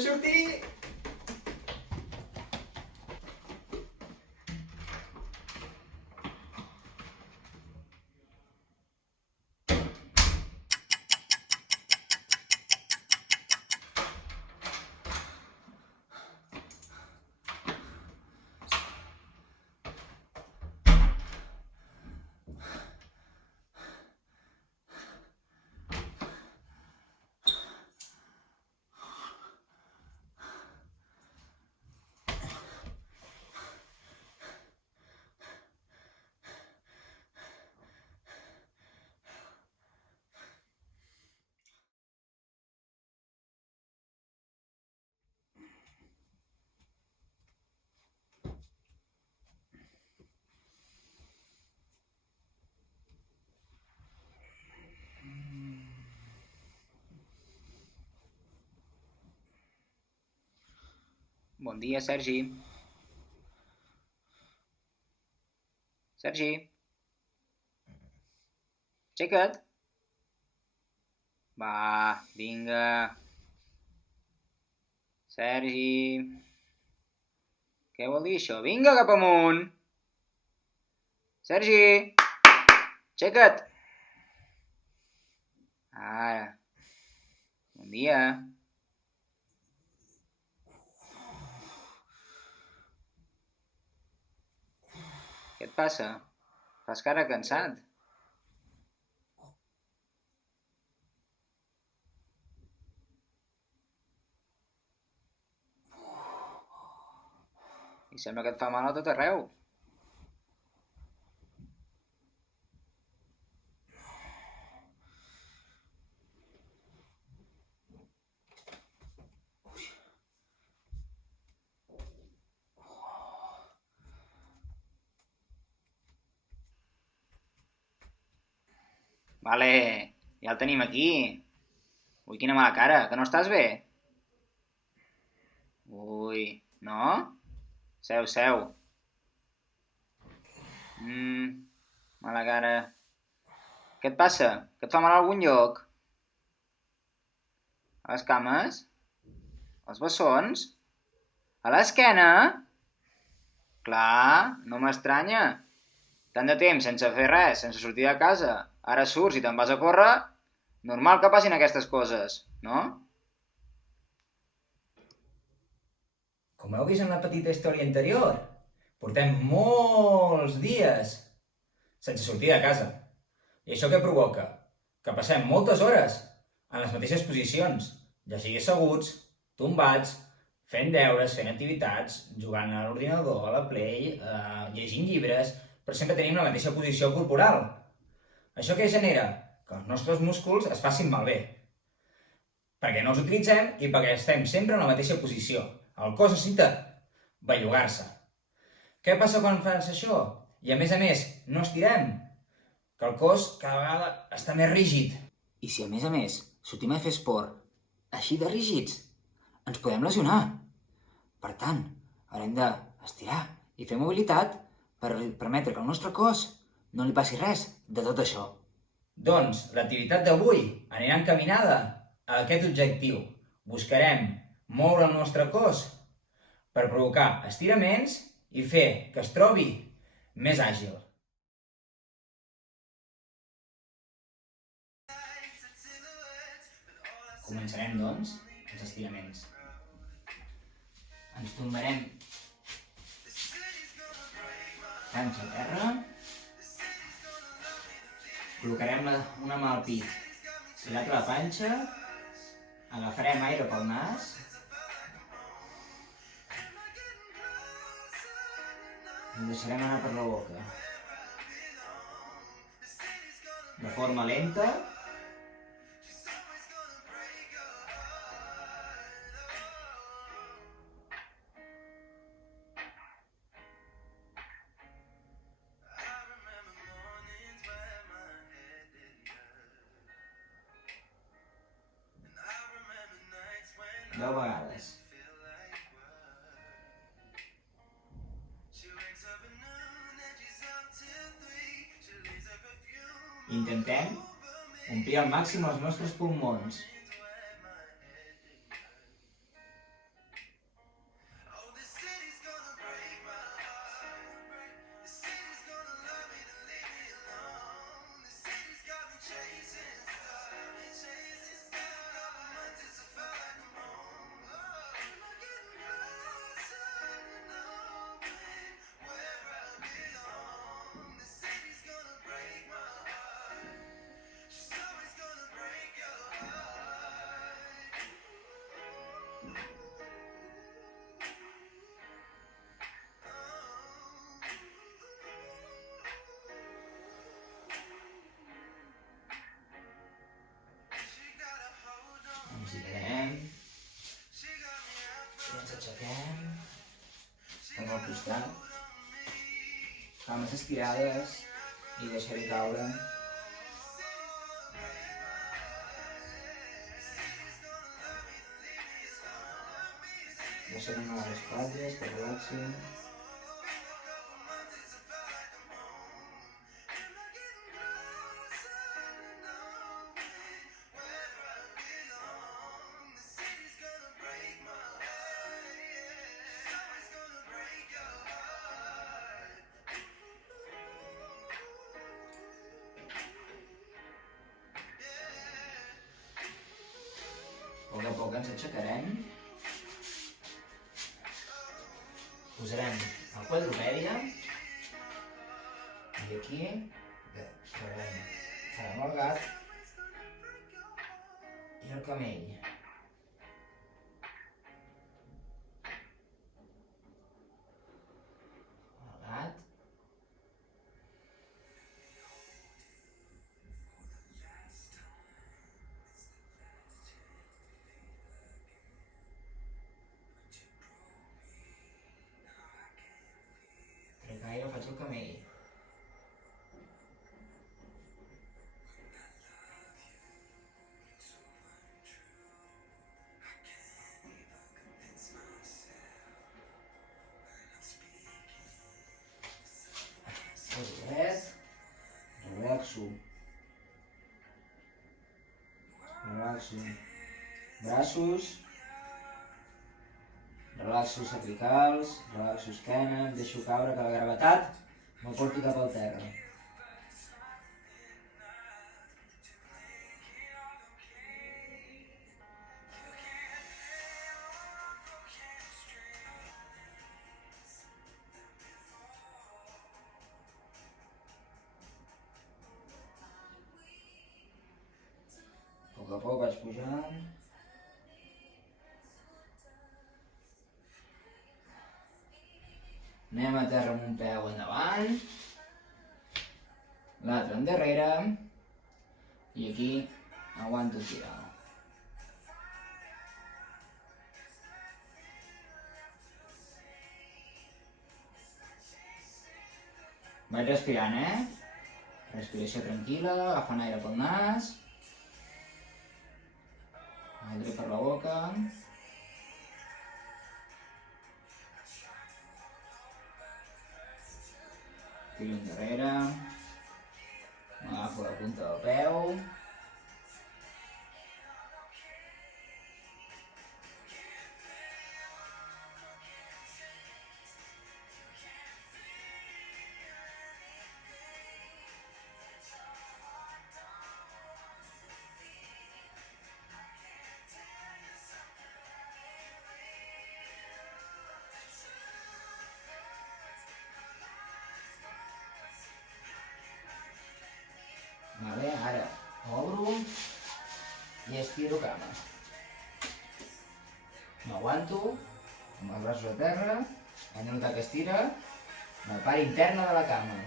podem sortir! Bon dia, Sergi. Sergi, aixeca't. Va, vinga. Sergi. Què vol dir això? Vinga, cap amunt. Sergi, aixeca't. Ara. Bon dia. Què et passa? Fas cara cansat. I sembla que et fa mal a tot arreu. Vale, ja el tenim aquí. Ui, quina mala cara, que no estàs bé? Ui, no? Seu, seu. Mala cara. Què et passa? Que et fa mal a algun lloc? A les cames? Als bessons? A l'esquena? Clar, no m'estranya. Tant de temps sense fer res, sense sortir de casa, ara surts i te'n vas a córrer, normal que passin aquestes coses, no? Com heu vist en la petita història anterior, portem molts dies sense sortir de casa. I això què provoca? Que passem moltes hores en les mateixes posicions, ja sigui asseguts, tombats, fent deures, fent activitats, jugant a l'ordinador, a la Play, llegint llibres, però sempre tenim la mateixa posició corporal. Això què genera? Que els nostres músculs es facin malbé. Perquè no els utilitzem i perquè estem sempre en la mateixa posició. El cos necessita bellugar-se. Què passa quan fas això? I a més, no estirem. Que el cos cada vegada està més rígid. I si a més, sortim a fer esport així de rígids, ens podem lesionar. Per tant, haurem d'estirar i fer mobilitat per permetre que al nostre cos no li passi res de tot això. Doncs l'activitat d'avui anirà encaminada a aquest objectiu. Buscarem moure el nostre cos per provocar estiraments i fer que es trobi més àgil. Començarem, doncs, els estiraments. Ens tombarem panxa a terra, col·locarem una mà al pit i l'altra a la panxa, agafarem aire pel nas, i el deixarem anar per la boca. De forma lenta, deu vegades. Intentem omplir al màxim els nostres pulmons. I ens aixequem cap al costat, cames estirades i deixar-hi caure. Deixem anar les espatlles, que relaxin. A poc a poc ens aixecarem. Posarem el quadrupèdia i aquí farem el gat i el camell. El gat. Trec aire, faig el camell. Poso dret, relaxo braços, relaxo cervicals, relaxo esquena, em deixo caure que la gravetat me'l porti cap al terra. A poc a poc vaig pujant. Anem a terra amb un peu endavant, l'altre endarrere i aquí aguanto tirar. Vaig respirant, Respiració tranquil·la, agafant aire pel nas, aire per la boca. Tiro endarrere, m'agafo la punta del peu. Vale, ara obro i estiro cama. M'aguanto amb els braços a terra, hem de notar que estira la part interna de la cama.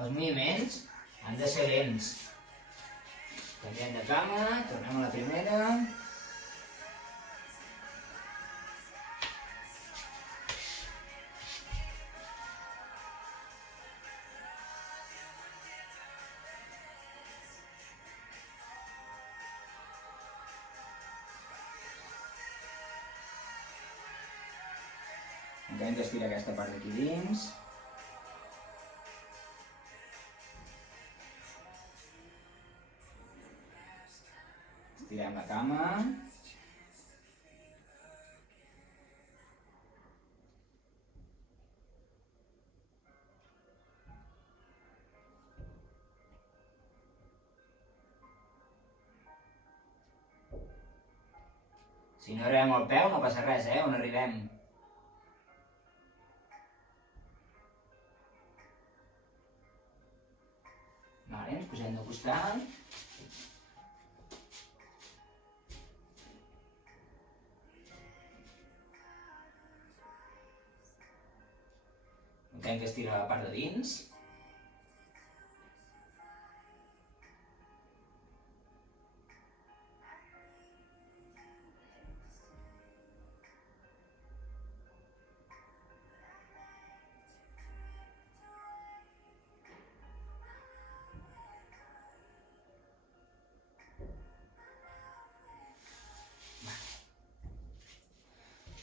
Els moviments han de ser lents. Canviem de cama, tornem a la primera. Encara hem d'estirar aquesta part d'aquí dins. Estirem la cama. Si no arribem al peu no passa res, on arribem. Vale, ens posem de costat. Notem que estira la part de dins.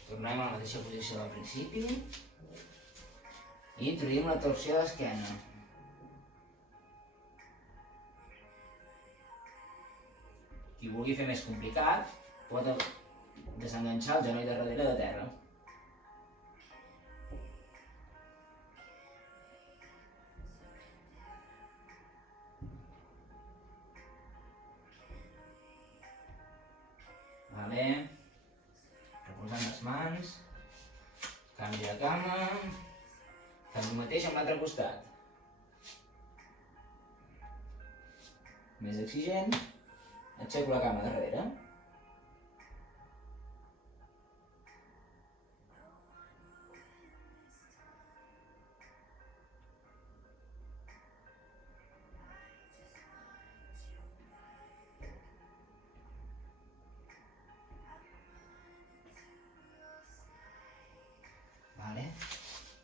Tornem a la mateixa posició del principi i introduïm la torsió d'esquena. Qui vulgui fer més complicat pot desenganxar el genoll de darrere de terra. Vale. Recolzant les mans, canvi de cama, fem el mateix amb l'altre costat. Més exigent, aixeco la cama darrere.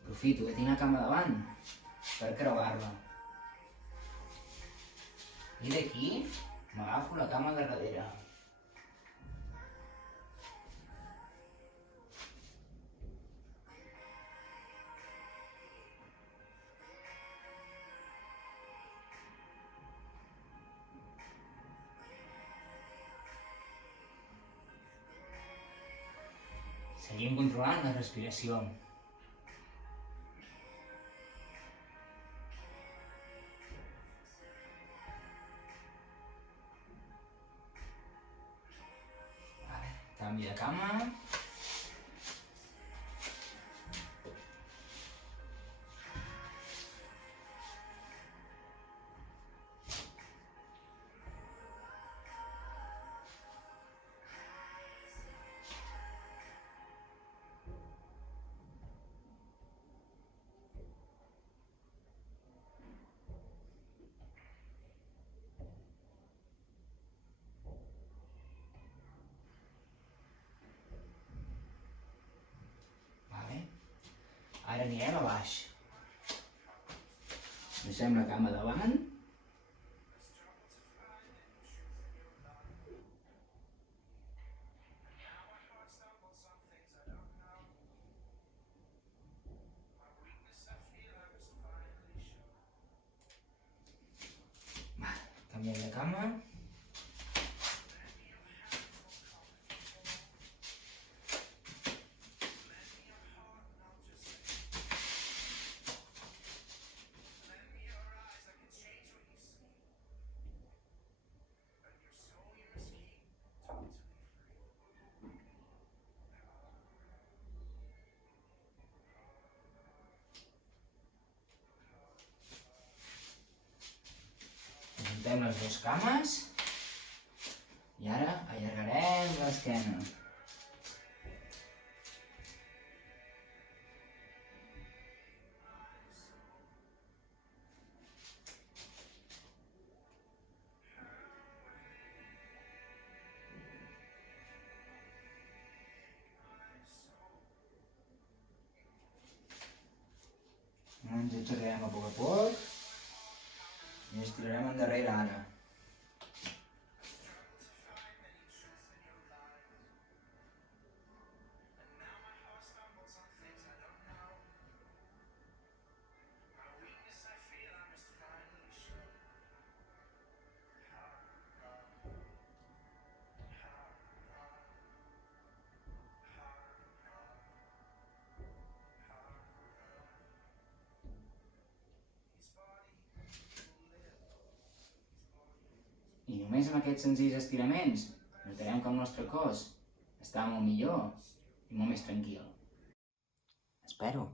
Aprofito que tinc la cama davant per creuar-la. I d'aquí m'agafo la cama de darrere. Seguim controlant la respiració. Canvi de cama. Ara anirem a baix. Deixem la cama davant. Canviem de cama. Ajuntem les dues cames i ara allargarem l'esquena. Ens aixecarem a poc i estirarem endarrere ara. I només amb aquests senzills estiraments notarem que el nostre cos està molt millor i molt més tranquil. Espero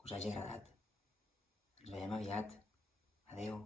que us hagi agradat. Ens veiem aviat. Adeu.